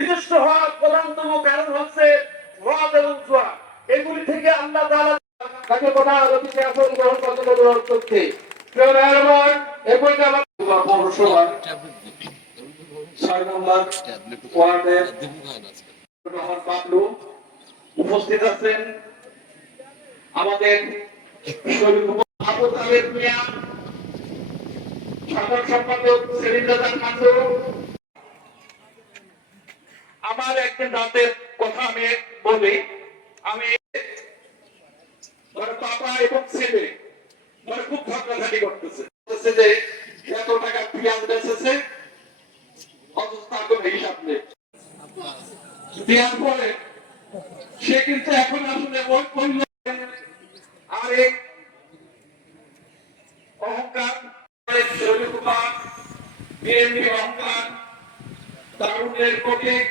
বিনষ্ট হওয়ার প্রধানতম কারণ হচ্ছে মদ এবং জুয়া। এগুলি থেকে আল্লাহ তাআলা তাকে কোথাও অতীতে আসন গ্রহণ করতে অনুরোধ করছে। প্রিয় মেহমান, এরপরে আমার পৌরসভা 6 নম্বর ওয়ার্ডের রহমান বাবলু উপস্থিত আছেন। আমাদের আবু তালেব মিয়া, সাধারণ সম্পাদক সেলিম রাজা খানু। আমার একদিন রাতের কথা আমি বলি, আমি বাবা এবং ছেলে খুব ঝগড়াঝাটি করতেছে যে এত টাকা পেঁয়াজ বেচেছে, অথচ তার কোনো হিসাব নেই। দেওয়ার পরে সে কিন্তু এখন আসলে ওই আরেক অহংকার, বিএনপি অহংকার, তারুণ্যের প্রতীক।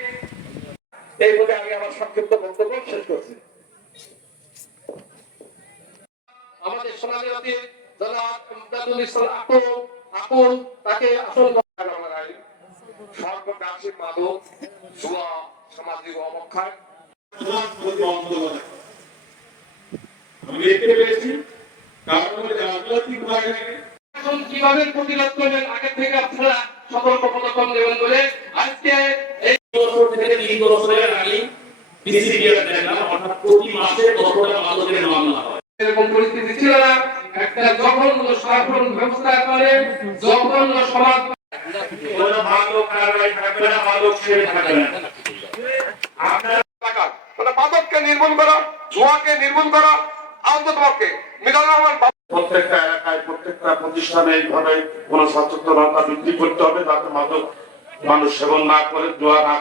এই বলে আমি আমার সংক্ষিপ্ত বক্তব্য শেষ করছি। আমাদের সোনালী নদী আপন তাকে আসল সর্বগ্রাসী মাদক জুয়া সামাজিক অবক্ষয় আমি দেখতে পেয়েছি। কারণ রাজনৈতিক কিভাবে প্রতিরোধ করবেন আগে থেকে আপনারা সতর্ক পদক্ষেপ নেবেন বলে আজকে এই বছর থেকে 3 বছরের আগে বিসিবিআর দেখলাম, অর্থাৎ প্রতি মাসে 10টা মাদকের মামলা হয়। এরকম পরিস্থিতি ছিল না। একটা জঘন্য শাসন ব্যবস্থা করে জঘন্য সমাজ কোনো মাদক কারবাই থাকবে না, মাদক ছেড়ে থাকবে না। আপনারা মানে মাদককে নির্মূল করা, জুয়াকে নির্মূল করা, অন্ততপক্ষে মিজানুর রহমান প্রত্যেকটা এলাকায় প্রত্যেকটা প্রতিষ্ঠানে এইভাবে কোন সচেতনতা বৃদ্ধি করতে হবে যাতে মাদক মানুষ সেবন না করে, জুয়া না।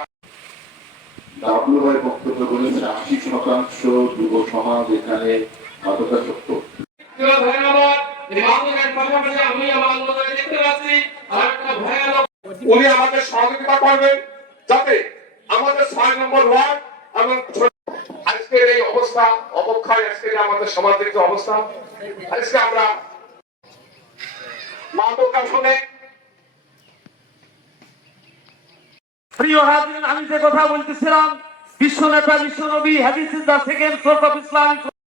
ডাব্লু ভাই বক্তব্য বলেছেন 80% যুব সমাজ এখানে মাদকাসক্ত। উনি আমাদের সহযোগিতা করবেন যাতে আমাদের 6 নম্বর ওয়ার্ড এবং আজকের এই অবস্থা অবক্ষয়, আজকের আমাদের সমাজের যে অবস্থা, আজকে আমরা মাদক আসনে। প্রিয় হাজির, আমি যে কথা বলতেছিলাম, বিশ্ব নেতা, বিশ্ব নবী, হাদিস is the second source of Islam.